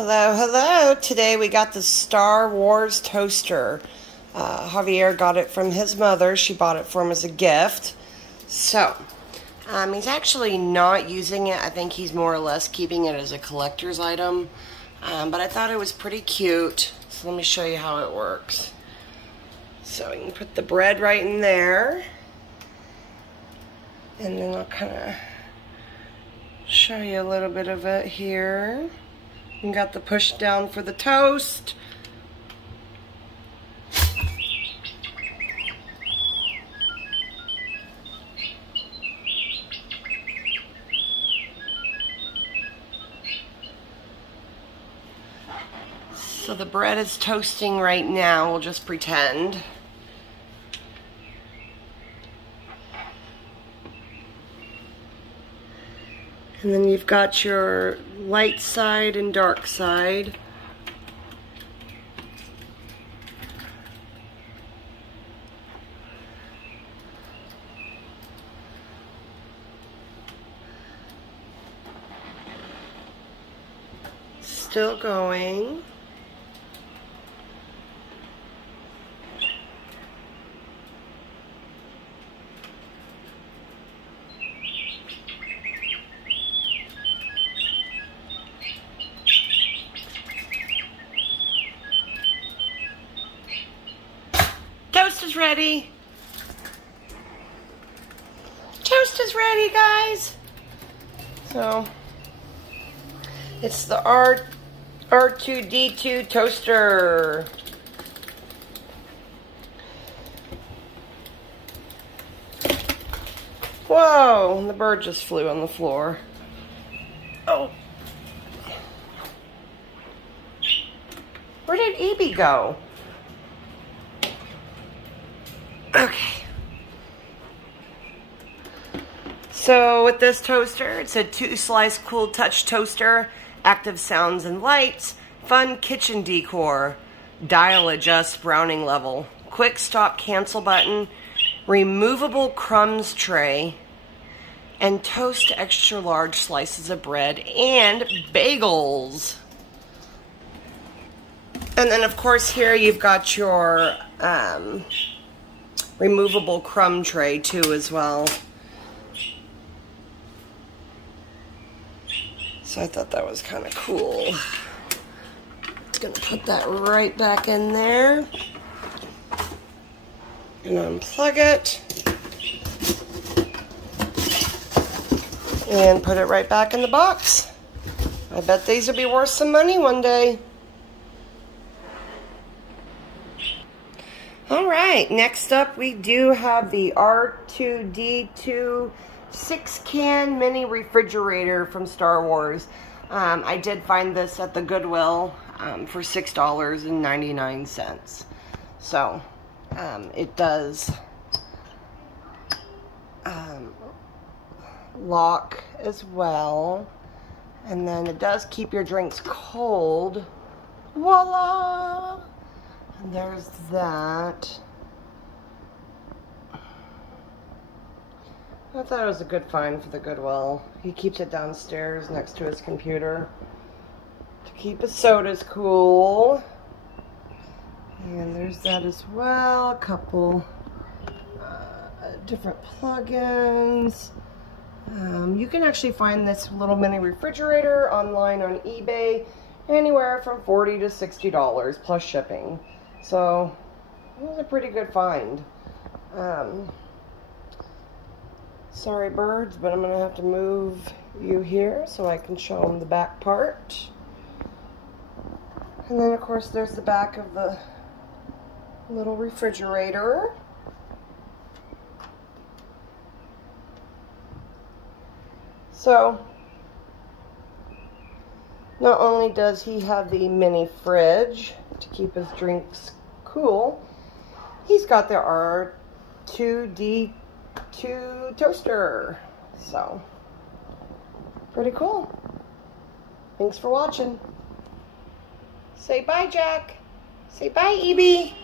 Hello, hello. Today we got the Star Wars toaster. Javier got it from his mother. She bought it for him as a gift. So, he's actually not using it. I think he's more or less keeping it as a collector's item. But I thought it was pretty cute. So let me show you how it works. So you can put the bread right in there. And then I'll kind of show you a little bit of it here. You got the push down for the toast. So the bread is toasting right now. We'll just pretend. And then you've got your light side and dark side. Still going. Toast is ready. Toast is ready, guys. So, it's the R2D2 toaster. Whoa, the bird just flew on the floor. Oh. Where did Evie go? Okay. So with this toaster, it's a 2-slice cool touch toaster, active sounds and lights, fun kitchen decor, dial adjust browning level, quick stop cancel button, removable crumbs tray, and toast extra large slices of bread and bagels. And then of course here you've got your removable crumb tray too as well. So I thought that was kind of cool. Just gonna put that right back in there and unplug it and put it right back in the box. I bet these will be worth some money one day. Alright, next up we do have the R2D2 6-can mini refrigerator from Star Wars. I did find this at the Goodwill for $6.99. So, it does lock as well. And then it does keep your drinks cold. Voila! And there's that. I thought it was a good find for the Goodwill. He keeps it downstairs next to his computer to keep his sodas cool. And there's that as well. A couple different plugins. You can actually find this little mini refrigerator online on eBay anywhere from $40 to $60 plus shipping. So it was a pretty good find. Sorry birds, but I'm gonna have to move you here so I can show them the back part. And then of course there's the back of the little refrigerator. So not only does he have the mini fridge to keep his drinks cool, he's got the R2D2 toaster. So, pretty cool. Thanks for watching. Say bye, Jack. Say bye, Evie.